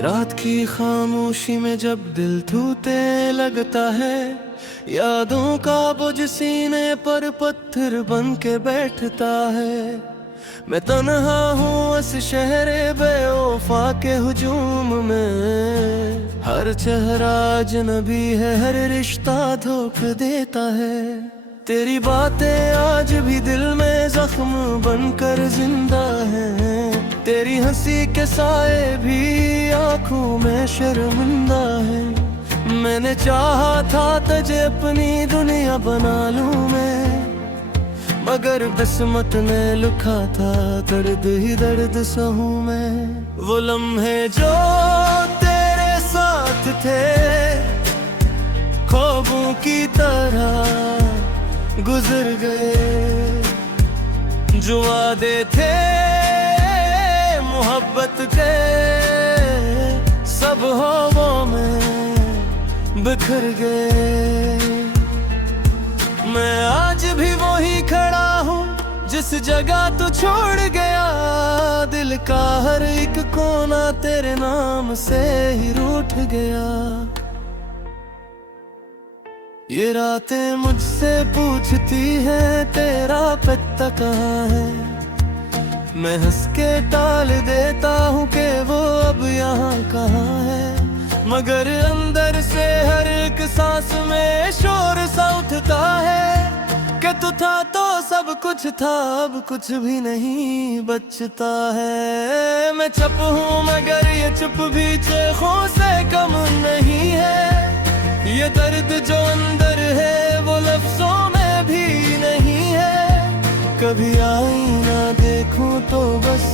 रात की खामोशी में जब दिल टूटे लगता है, यादों का बोझ सीने पर पत्थर बन के बैठता है। मैं तन्हा हूँ इस शहरे बेवफा के हुजूम में, हर चेहरा अजनबी है, हर रिश्ता धोखा देता है। तेरी बातें आज भी दिल में जख्म बनकर जिंदा हैं, तेरी हंसी के साए भी आंखों में शर्मिंदा है। मैंने चाहा था तुझे अपनी दुनिया बना लूं मैं, मगर किस्मत ने लिखा था दर्द ही दर्द सहूं मैं। वो लम्हे जो तेरे साथ थे ख्वाबों की तरह गुजर गए, जो वादे थे मोहब्बत के सब हवाओं में बिखर गए। मैं आज भी वही खड़ा हूँ जिस जगह तू छोड़ गया, दिल का हर एक कोना तेरे नाम से ही रूठ गया। ये रातें मुझसे पूछती हैं तेरा पता कहाँ है, मैं हंस के टाल देता हूँ कि वो अब यहाँ कहाँ है। मगर अंदर से हर एक सांस में शोर सा उठता है कि तू था तो सब कुछ था, अब कुछ भी नहीं बचता है। मैं चुप हूँ मगर ये चुप भी चेखों से कम नहीं है, ये दर्द जो अंदर है वो लफ्जों में भी नहीं है। कभी आईना देखूं तो बस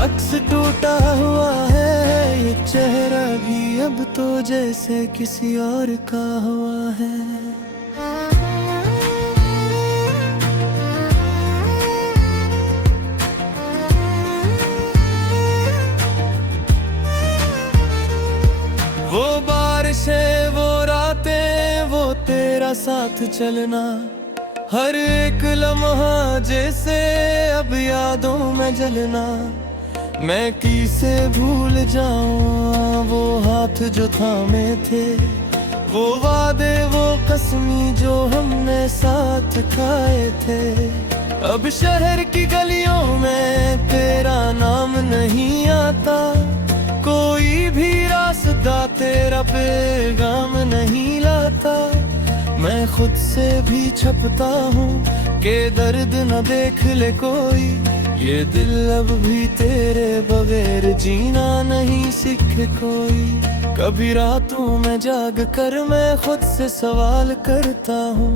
अक्स टूटा हुआ है, ये चेहरा भी अब तो जैसे किसी और का हुआ है। वो बारिशें वो रातें वो तेरा साथ चलना, हर एक लम्हा जैसे अब यादों में जलना। मैं किसे भूल जाऊं वो हाथ जो थामे थे, वो वादे वो कसमी जो हमने साथ खाए थे। अब शहर की गलियों में तेरा नाम नहीं आता, कोई भी रास्ता तेरा पैगाम नहीं लाता। मैं खुद से भी छपता हूँ कि दर्द न देख ले कोई, ये दिल अब भी तेरे बगैर जीना नहीं सीखे कोई। कभी रातों में जाग कर मैं खुद से सवाल करता हूँ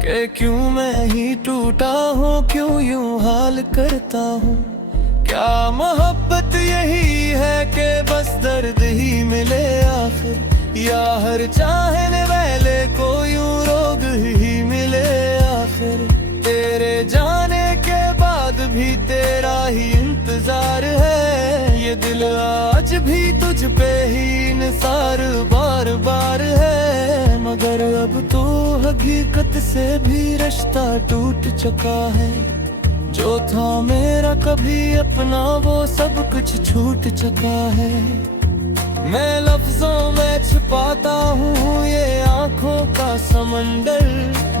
कि क्यों मैं ही टूटा हूँ, क्यों यूं हाल करता हूँ। क्या मोहब्बत यही है कि बस दर्द ही मिले आखिर, या हर चाहने वाले को यूं रोग ही मिले आखिर। तेरे जाने के बाद भी तेरा ही इंतजार है, ये दिल आज भी तुझ पे ही निसार बार बार है। मगर अब तो हकीकत से भी रिश्ता टूट चुका है, जो था मेरा कभी अपना वो सब कुछ छूट चुका है। मैं लफ्जों में छिपाता हूँ ये आँखों का समंदर,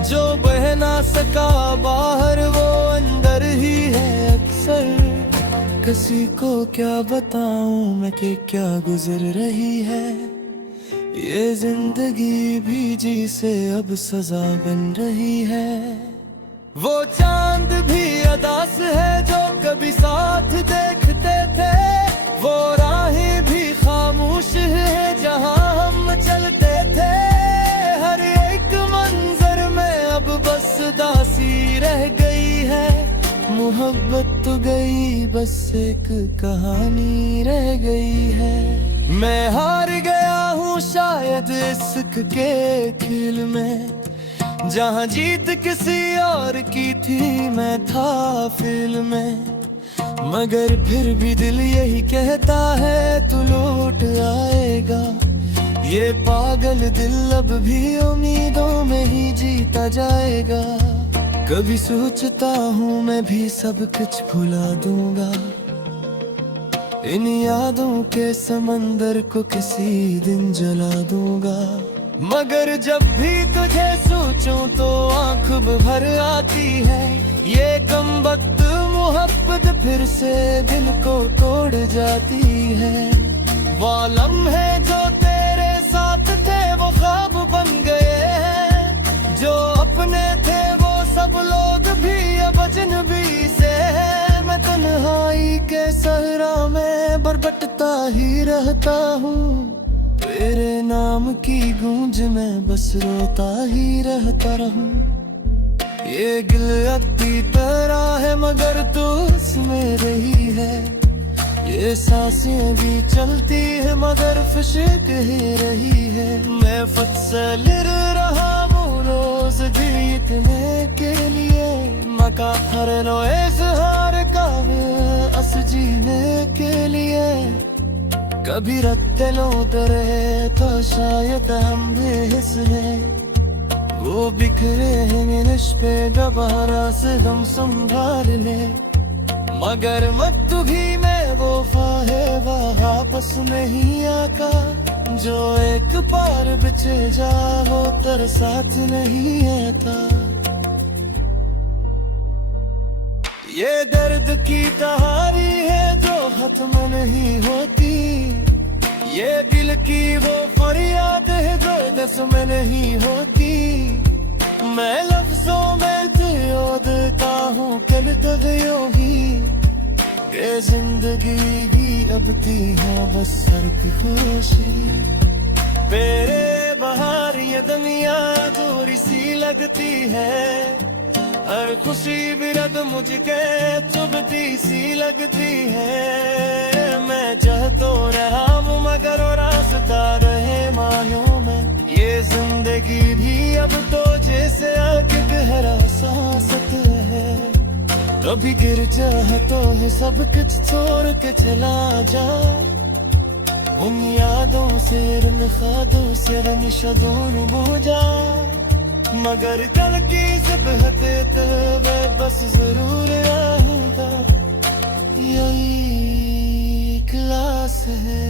जो बह ना सका बाहर वो अंदर ही है अक्सर। किसी को क्या बताऊँ मैं कि क्या गुजर रही है, ये जिंदगी भी जी से अब सजा बन रही है। वो चांद भी अदास है जो कभी साथ देखते थे, वो राहें भी खामोश है जहां हम चलते थे। हर एक मंजर में अब बस दासी रह गई है, मोहब्बत तो गई बस एक कहानी रह गई है। मैं हार गया हूँ शायद इश्क के खेल में, जहाँ जीत किसी और की थी मैं था फिल्म में। मगर फिर भी दिल यही कहता है तू लौट आएगा, ये पागल दिल अब भी उम्मीदों में ही जीता जाएगा। कभी सोचता हूँ मैं भी सब कुछ भुला दूंगा, इन यादों के समंदर को किसी दिन जला दूंगा। मगर जब भी तुझे सोचूं तो आंख भर आती है। ये कम वक्त मोहब्बत फिर से दिल को तोड़ जाती है। वो लम्हे जो तेरे साथ थे वो ख्वाब बन गए हैं। जो अपने थे वो सब लोग भी अब अजनबी से है। मैं तन्हाई के सहरा में बरबटता ही रहता हूँ। तेरे नाम की गूंज में बस रोता ही रहता रहूं। ये गिलती तरह है मगर तू उसमें रही है। ये सांसें भी चलती है मगर फिशिक ही रही है। मैं फत्सल रहा हूँ रोज जीतने के लिए। मका हर नो इज़हार का अस जीने के लिए। कभी रत्तलों दरे तो शायद हम बेहिस हैं। वो बिखरे हैं निश पे दोबारा से हम संभाल ले। मगर मत भी मैं वो फाहे वापस नहीं आका। जो एक पार बिछे जाओ तर साथ नहीं आता। ये दर्द की कहानी है जो खत्म नहीं होती। ये दिल की वो फरियाद है जो दस में नहीं होती। मैं लफ्जों में जोड़ता हूँ कल तक यूं ही। ये जिंदगी भी अब थी है बस सर की खुशी। मेरे बाहर ये दुनिया दूरी सी लगती है। हर खुशी भी रद मुझके चुभती सी लगती है। मैं चाह तो रहा हूँ मगर रास्ता रहे मानों में। ये जिंदगी भी अब तो जैसे आगे गहरा सांसत है। कभी गिर जा तो है सब कुछ छोड़ के चला जा। उन यादों से रन खादों से रन शदून बुझा। मगर कल की सुबह तो बस जरूर आएगा। यही क्लास है।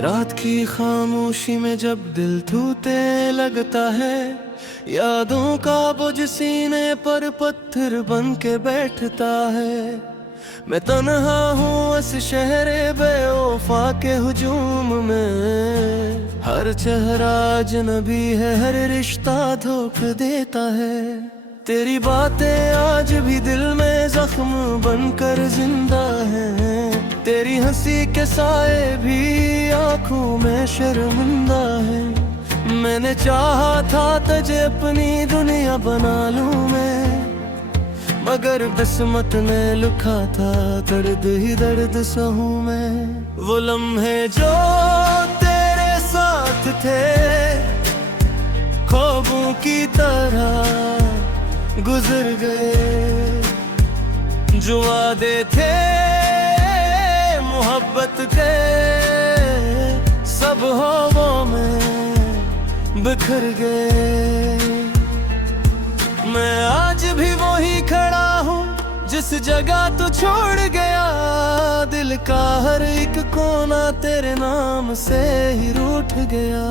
रात की खामोशी में जब दिल टूटे लगता है। यादों का बोझ सीने पर पत्थर बन के बैठता है। मैं तन्हा हूँ इस शहरे बेवफा के हुजूम में। हर चेहरा अजनबी है हर रिश्ता धोखा देता है। तेरी बातें आज भी दिल में जख्म बनकर जिंदा हैं। तेरी हंसी के साए भी आंखों में शर्मिंदा है। मैंने चाहा था तुझे अपनी दुनिया बना लूं मैं। मगर किस्मत ने लिखा था दर्द ही दर्द सहूं मैं। वो लम्हे जो तेरे साथ थे ख्वाबों की तरह गुजर गए। जो वादे थे मोहब्बत के सब हवाओं में बिखर गए। मैं आज भी वही खड़ा हूँ जिस जगह तू छोड़ गया। दिल का हर एक कोना तेरे नाम से ही रूठ गया।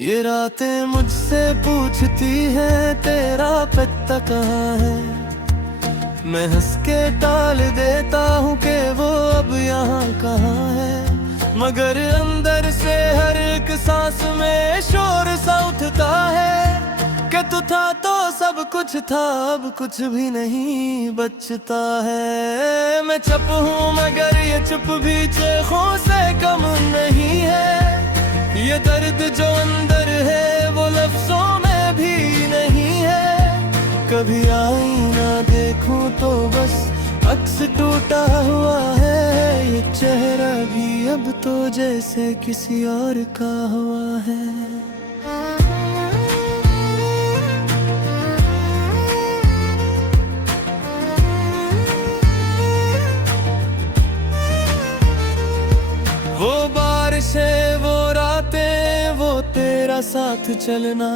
ये रातें मुझसे पूछती हैं तेरा पता कहाँ है। मैं हंस के टाल देता हूँ कि वो अब यहाँ कहाँ है। मगर अंदर से हर एक सांस में शोर सा उठता है कि तू था तो सब कुछ था अब कुछ भी नहीं बचता है। मैं चुप हूँ मगर ये चुप भी चेखों से कम नहीं है। ये दर्द जो अंदर है वो लफ्जों में भी नहीं है। कभी आईना देखूं तो बस अक्स टूटा हुआ है ये चेहरा भी अब तो जैसे किसी और का हुआ है। वो बारिशें वो रातें वो तेरा साथ चलना,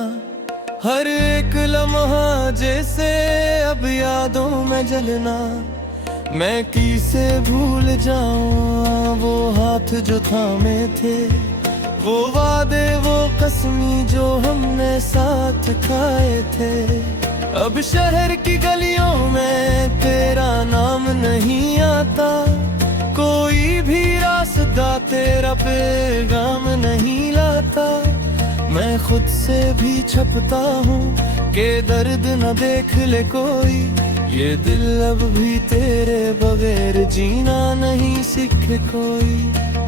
हर एक लम्हा जैसे अब यादों में जलना। मैं किसे भूल जाऊं वो हाथ जो थामे थे, वो वादे वो कसमी जो हमने साथ खाए थे। अब शहर की गलियों में तेरा नाम नहीं आता, कोई भी रास्ता तेरा पैगाम नहीं लाता। मैं खुद से भी छपता हूँ कि दर्द न देख ले कोई, ये दिल अब भी तेरे बगैर जीना नहीं सीखे कोई।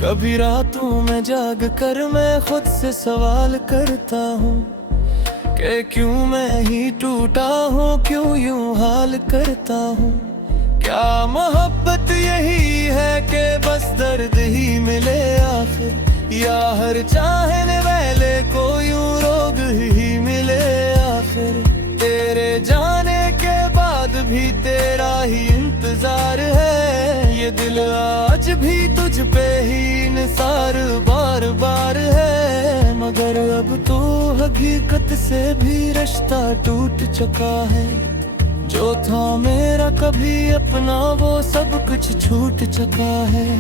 कभी रातों में जाग कर मैं खुद से सवाल करता हूँ कि क्यों मैं ही टूटा हूँ, क्यों यूं हाल करता हूँ। क्या मोहब्बत यही है कि बस दर्द ही मिले आखिर, या हर चाहने वाले को यूं रोग ही मिले आखिर। तेरे जाने के बाद भी तेरा ही इंतजार है, ये दिल आज भी तुझ पे ही निसार बार बार है। मगर अब तो हकीकत से भी रिश्ता टूट चुका है, जो था मेरा कभी अपना वो सब कुछ छूट चुका है।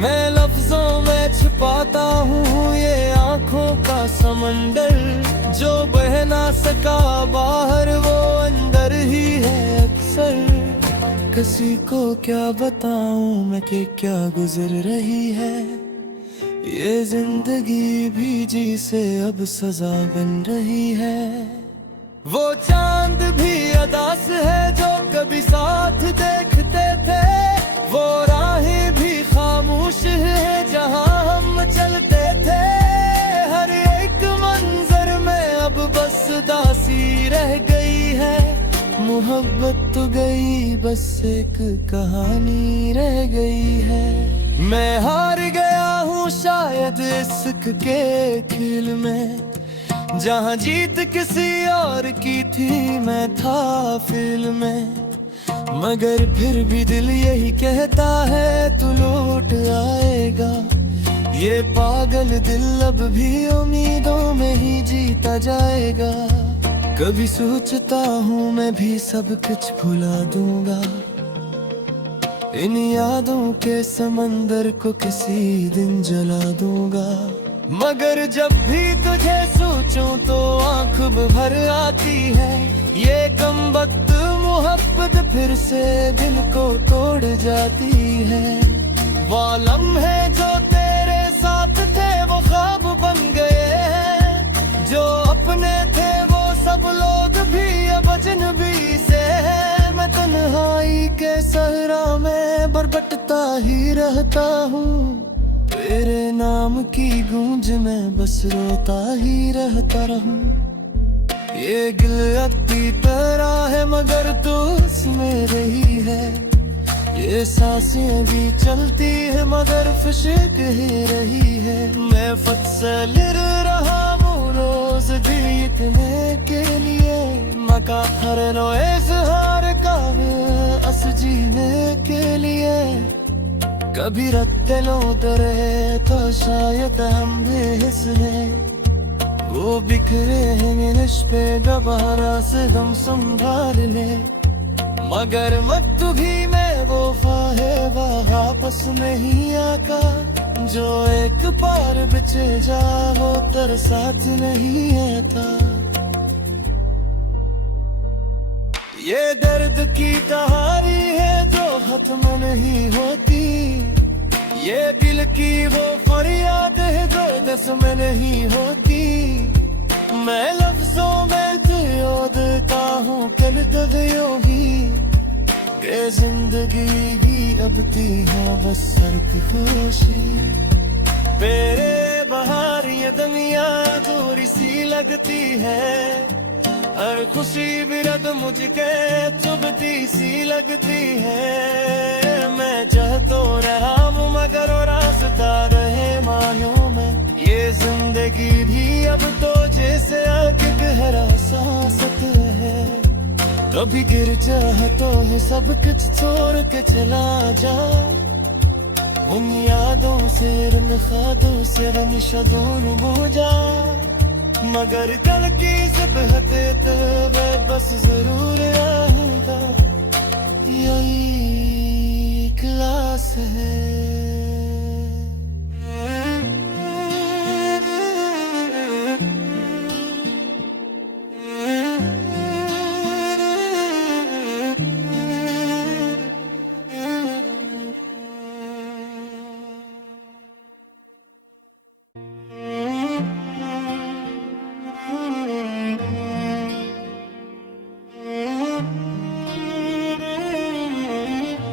मैं लफ्जों में छिपाता हूँ ये आँखों का समंदर, जो बह ना सका बाहर वो अंदर ही है अक्सर। किसी को क्या बताऊँ मैं कि क्या गुजर रही है, ये जिंदगी भी जी से अब सजा बन रही है। वो चांद भी अदास है जो कभी साथ देखते थे, वो राहें भी खामोश है जहाँ हम चलते थे। हर एक मंजर में अब बस दासी रह गई है, मोहब्बत तो गई बस एक कहानी रह गई है। मैं हार गया हूँ शायद इश्क के खेल में, जहाँ जीत किसी और की थी मैं था फिल्म में। मगर फिर भी दिल यही कहता है तू लौट आएगा, ये पागल दिल अब भी उम्मीदों में ही जीता जाएगा। कभी सोचता हूँ मैं भी सब कुछ भुला दूंगा, इन यादों के समंदर को किसी दिन जला दूंगा। मगर जब भी तुझे सोचूं तो आँख भर आती है, ये कमबख्त मोहब्बत फिर से दिल को तोड़ जाती है। वो लम्हे जो तेरे साथ थे वो ख्वाब बन गए हैं, जो अपने थे वो सब लोग भी अब अजनबी से है। मैं तन्हाई के सहरा में बरबटता ही रहता हूँ, तेरे नाम की गूंज में बस रोता ही रहता रहूं। ये गिल्लत की तरह है मगर तू उसमें रही है, ये सांसें भी चलती है मगर फिशिक ही रही है। मैं फत्सलिर रहा हूँ रोज जीतने के लिए, मका हर नो इज़हार का अस जीने के लिए। कभी रत्तलों तरह तो शायद हम बेहिस हैं, वो बिखरे हैं निश पे दोबारा से हम संभाल ले। मगर वक्त भी में वो फाहे वापस नहीं आका, जो एक पार बिछे जा वो तर साथ नहीं आता। ये दर्द की कहानी है जो खत्म नहीं होती, ये दिल की वो फरियाद है जो दस में नहीं होती। मैं लफ्जों में तुझको देता हूँ कल कदियों ही, ये जिंदगी भी अब थी है बस सर्द खुशी। मेरे बाहर ये दुनिया दूरी सी लगती है, हर खुशी भी याद मुझके चुभती सी लगती है। मैं चाह तो रहा हूँ मगर वो रास्ता रहे मानों में। ये जिंदगी भी अब तो जैसे आग गहरा सांसत है। कभी गिर चाहतों है सब कुछ छोड़ के चला जा। उन यादों से रन खादों से रनिशा दूर हो जा। मगर कल की सुबह तो बस जरूर आएगा। यही क्लास है।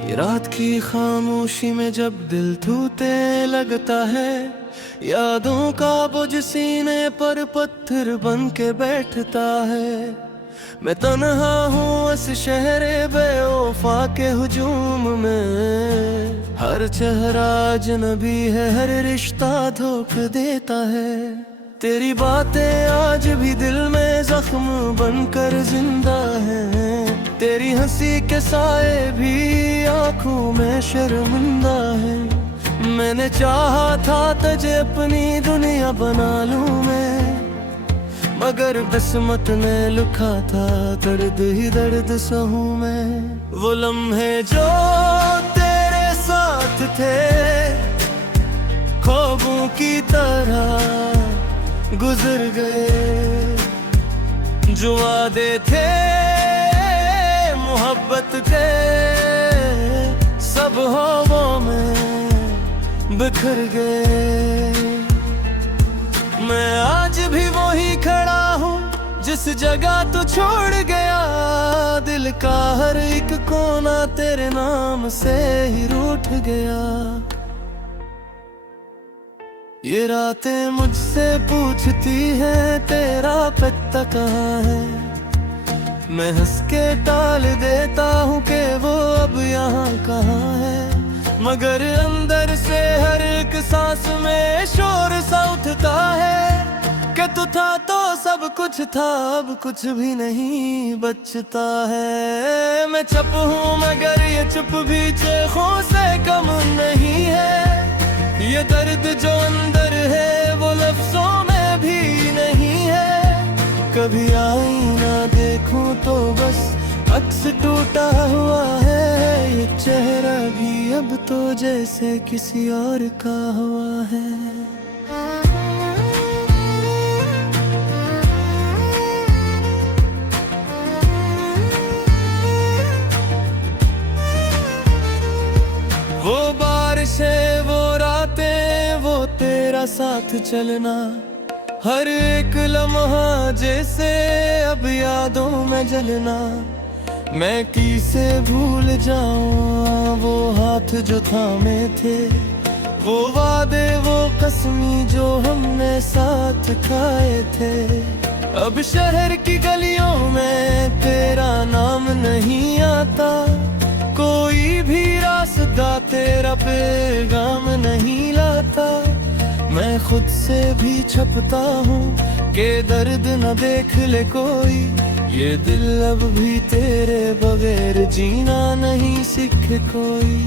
रात की खामोशी में जब दिल टूटे लगता है। यादों का बोझ सीने पर पत्थर बन के बैठता है। मैं तन्हा हूँ इस शहरे बेवफा के हुजूम में। हर चेहरा अजनबी है, हर रिश्ता धोखा देता है। तेरी बातें आज भी दिल में जख्म बनकर जिंदा है। तेरी हंसी के साए भी आंखों में शर्मिंदा है। मैंने चाहा था तुझे अपनी दुनिया बना लूं मैं, मगर किस्मत ने लिखा था दर्द ही दर्द सहूं मैं। वो लम्हे जो तेरे साथ थे ख्वाबों की तरह गुजर गए। जो वादे थे मोहब्बत के सब हवाओं में बिखर गए। मैं आज भी वही खड़ा हूँ जिस जगह तू छोड़ गया। दिल का हर एक कोना तेरे नाम से ही रूठ गया। ये रातें मुझसे पूछती हैं तेरा पता कहाँ है। मैं हंस के टाल देता हूँ कि वो अब यहाँ कहाँ है। मगर अंदर से हर एक सांस में शोर सा उठता है कि तू था तो सब कुछ था, अब कुछ भी नहीं बचता है। मैं चुप हूँ मगर ये चुप भी चेखों से कम नहीं है। ये दर्द जो अंदर है वो लफ्जों में भी नहीं है। कभी आईना देखूं तो बस अक्स टूटा हुआ है। ये चेहरा भी अब तो जैसे किसी और का हुआ है। वो बारिशें वो रातें वो तेरा साथ चलना। हर एक लम्हा जैसे अब यादों में जलना। मैं किसे भूल जाऊं वो हाथ जो थामे थे। वो वादे वो कसमी जो हमने साथ खाए थे। अब शहर की गलियों में तेरा नाम नहीं आता। कोई भी रास्ता तेरा पैगाम नहीं लाता। मैं खुद से भी छपता हूँ कि दर्द न देख ले कोई। ये दिल अब भी तेरे बगैर जीना नहीं सीखे कोई।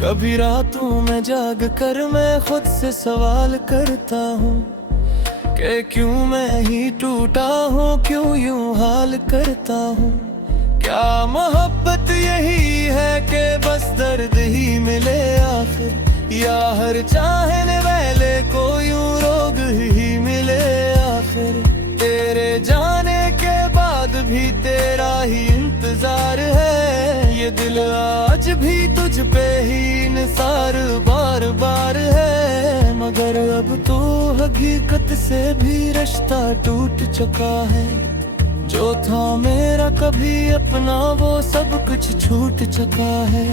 कभी रातों में जाग कर मैं खुद से सवाल करता हूँ कि क्यों मैं ही टूटा हूँ, क्यों यूं हाल करता हूँ। क्या मोहब्बत यही है कि बस दर्द ही मिले आखिर, या हर चाहने वाले को यूं रोग ही मिले आखिर। तेरे जाने के बाद भी तेरा ही इंतजार है। ये दिल आज भी तुझ पे ही निसार बार बार है। मगर अब तो हकीकत से भी रिश्ता टूट चुका है। जो था मेरा कभी अपना वो सब कुछ छूट चुका है।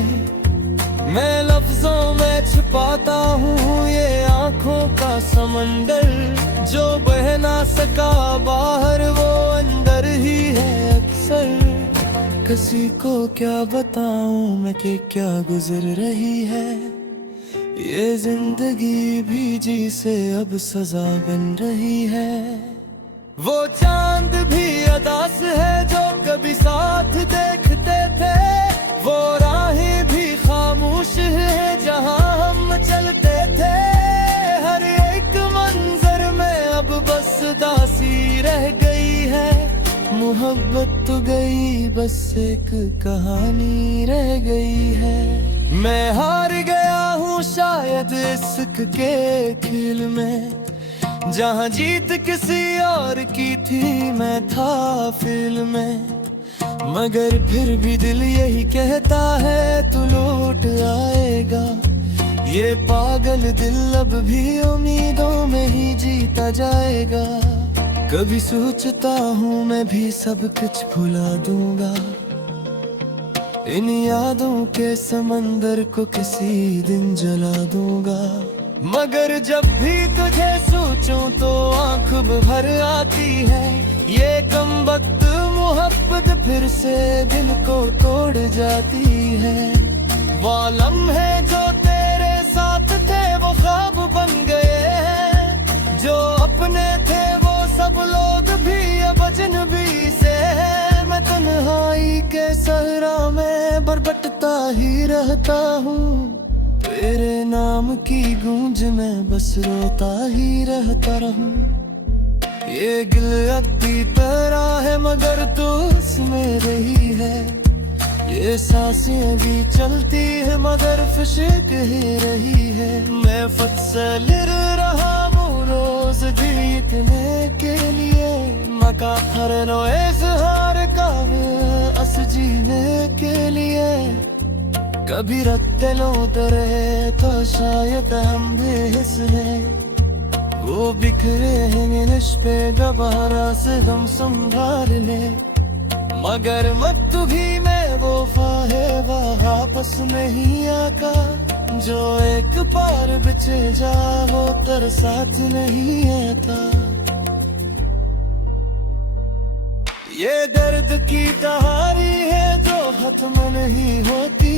मैं लफ्जों में छिपाता हूँ ये आँखों का समंदर। जो बह ना सका बाहर वो अंदर ही है अक्सर। किसी को क्या बताऊं मैं कि क्या गुजर रही है। ये जिंदगी भी जी से अब सजा बन रही है। वो चांद भी अदास है जो कभी साथ देखते थे। वो राहें भी खामोश है जहां हम चलते थे। हर एक मंजर में अब बस दासी रह गई है। मोहब्बत तो गई, बस एक कहानी रह गई है। मैं हार गया हूँ शायद इश्क के खेल में। जहाँ जीत किसी और की थी मैं था फिल्म में। मगर फिर भी दिल यही कहता है तू लौट आएगा। ये पागल दिल अब भी उम्मीदों में ही जीता जाएगा। कभी सोचता हूँ मैं भी सब कुछ भुला दूंगा। इन यादों के समंदर को किसी दिन जला दूंगा। मगर जब भी तुझे सोचूं तो आंख भर आती है। ये कमबख्त मोहब्बत फिर से दिल को तोड़ जाती है। वो लम्हे जो तेरे साथ थे वो ख्वाब बन गए हैं। जो अपने थे वो सब लोग भी अब अजनबी से है। मैं तन्हाई के सहरा में बरबटता ही रहता हूँ। तेरे नाम की गूंज में बस रोता ही रहता रहूं। ये गिल अभी तरह है मगर तू उसमें रही है। ये सांसें भी चलती है मगर फिशिक ही रही है। मैं फत्सल रहा हूँ रोज जीतने के लिए। मका हर नो इज़हार का अस जीने के लिए। कभी रखते लो तरे तो शायद हम बेहिस हैं। वो बिखरे हैं निश पे दोबारा से हम संभाल ले। मगर मत भी मैं वो फाहे वापस नहीं आका। जो एक बार बिछे जाओ तर साथ नहीं आता। ये दर्द की कहानी है जो खत्म नहीं होती।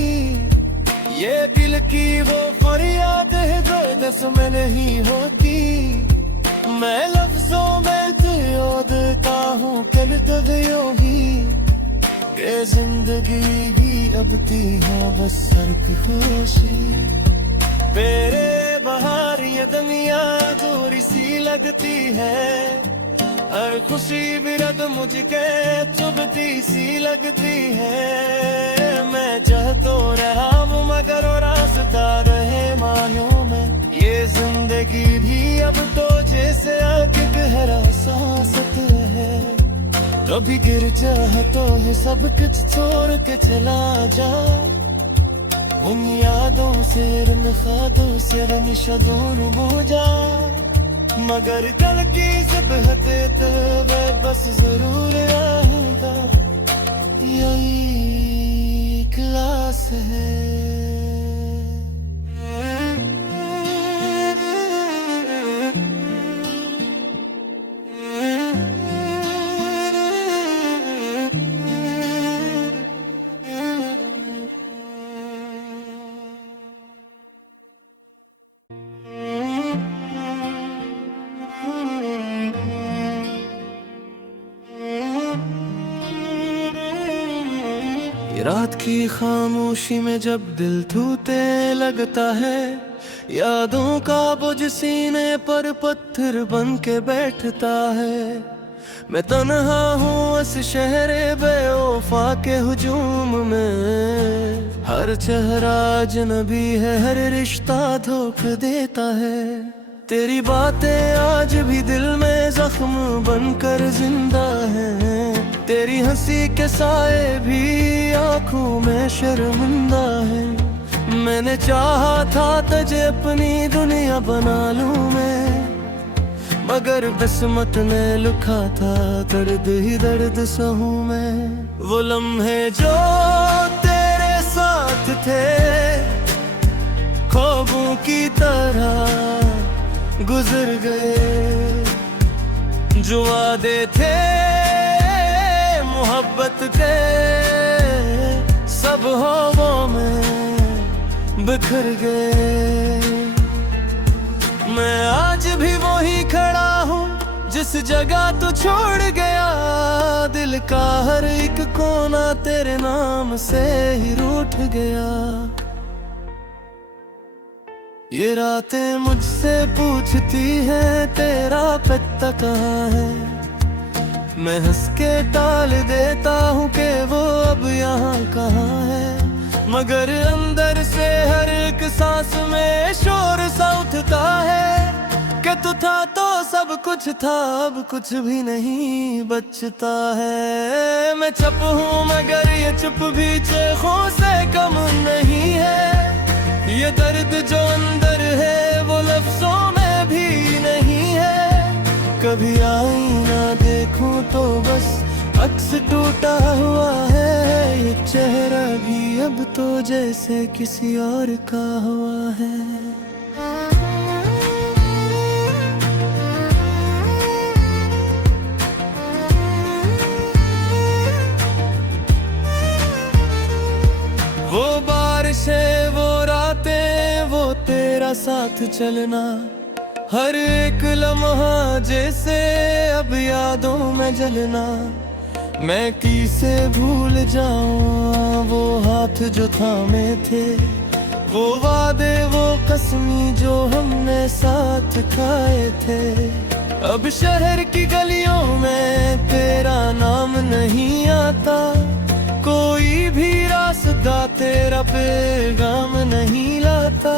ये दिल की वो फरियाद है जो नस्म नहीं होती। मैं लफ्जों में देता हूँ कहते ही कि जिंदगी भी अब थी हाँ बस सर्क खुशी। मेरे बाहर ये दुनिया दूरी सी लगती है। हर खुशी भी रद मुझके चुभती सी लगती है। मैं चाह तो रहा हूँ मगर वो रास्ता रहे मानों में। ये जिंदगी भी अब तो जैसे आगे गहरा सांसत है। कभी गिर चाहतो है सब कुछ छोड़ के चला जा। उन यादों से रंग खादों से रंग दूर हो जा। मगर कल की सुबहते तो वह बस जरूर आएगा। यही क्लास है। रात की खामोशी में जब दिल टूटने लगता है। यादों का बोझ सीने पर पत्थर बन के बैठता है। मैं तन्हा हूँ इस शहरे बेवफा के हुजूम में। हर चेहरा अजनबी है, हर रिश्ता धोखा देता है। तेरी बातें आज भी दिल में जख्म बनकर जिंदा है। तेरी हंसी के साए भी आंखों में शर्मिंदा है। मैंने चाहा था तुझे अपनी दुनिया बना लूं मैं। मगर किस्मत ने लिखा था दर्द ही दर्द सहूं मैं। वो लम्हे जो तेरे साथ थे ख्वाबों की तरह गुजर गए। जो वादे थे मोहब्बत के हवाओं में बिखर गए। मैं आज भी वही खड़ा हूँ जिस जगह तू छोड़ गया। दिल का हर एक कोना तेरे नाम से ही रूठ गया। ये रातें मुझसे पूछती हैं तेरा पता कहाँ है। मैं हंस के टाल देता हूँ कि वो अब यहाँ कहाँ है। मगर अंदर से हर एक सांस में शोर सा उठता है कि तू था तो सब कुछ था, अब कुछ भी नहीं बचता है। मैं चुप हूँ मगर ये चुप भी चेखों से कम नहीं है। ये दर्द जो अंदर है वो लफ्जों में भी नहीं है। कभी आईना देखूं तो बस अक्स टूटा हुआ है। ये चेहरा भी अब तो जैसे किसी और का हुआ है। वो बारिशें वो रातें वो तेरा साथ चलना, हर एक लम्हा जैसे अब यादों में जलना। मैं किसे भूल जाऊं वो हाथ जो थामे थे, वो वादे वो कसमी जो हमने साथ खाए थे। अब शहर की गलियों में तेरा नाम नहीं आता, कोई भी रास्ता तेरा पैगाम नहीं लाता।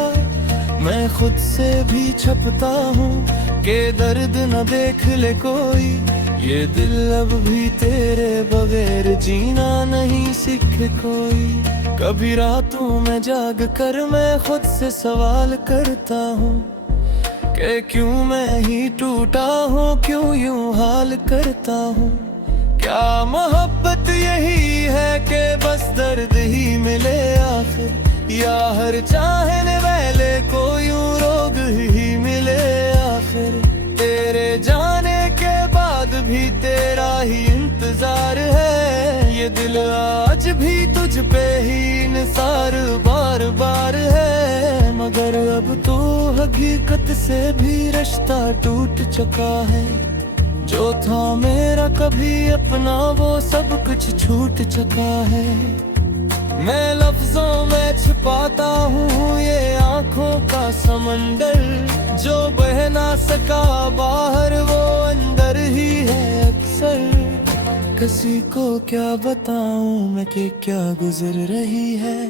मैं खुद से भी छपता हूँ कि दर्द न देख ले कोई। ये दिल अब भी तेरे बगैर जीना नहीं सीखे कोई। कभी रातों में जाग कर मैं खुद से सवाल करता हूँ कि क्यों मैं ही टूटा हूँ, क्यों यूं हाल करता हूँ। क्या मोहब्बत यही है कि बस दर्द ही मिले आखिर, या हर चाहने वाले को यूं रोग ही मिले आखिर। तेरे जाने के बाद भी तेरा ही इंतजार है। ये दिल आज भी तुझ पे ही निसार बार बार है। मगर अब तो हकीकत से भी रिश्ता टूट चुका है। जो था मेरा कभी अपना वो सब कुछ छूट चुका है। मैं लफ्जों में छिपाता हूँ ये आँखों का समंदर, जो बह ना सका बाहर वो अंदर ही है अक्सर। किसी को क्या बताऊँ मैं कि क्या गुजर रही है।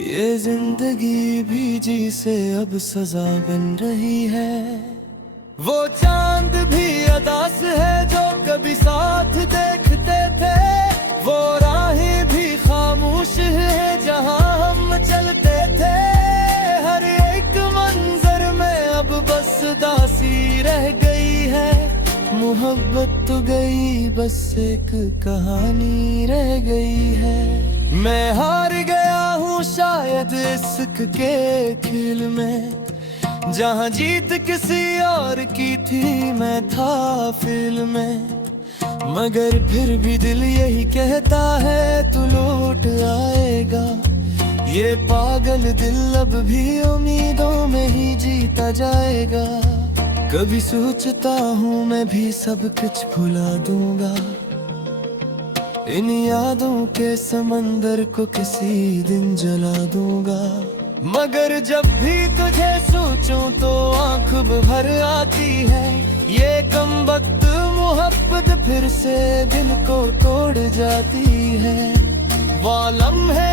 ये जिंदगी भी जी से अब सजा बन रही है। वो चांद भी अदास है जो कभी साथ देखते थे। वो राहें भी खामोश है जहाँ हम चलते थे। हर एक मंजर में अब बस दासी रह गई है। मोहब्बत तो गई बस एक कहानी रह गई है। मैं हार गया हूँ शायद इश्क के खेल में, जहाँ जीत किसी और की थी मैं था फिल्म में। मगर फिर भी दिल यही कहता है तू लौट आएगा। ये पागल दिल अब भी उम्मीदों में ही जीता जाएगा। कभी सोचता हूँ मैं भी सब कुछ भुला दूंगा, इन यादों के समंदर को किसी दिन जला दूंगा। मगर जब भी तुझे सोचूं तो आंख भर आती है। ये कमबख्त मोहब्बत फिर से दिल को तोड़ जाती है। वो लम्हे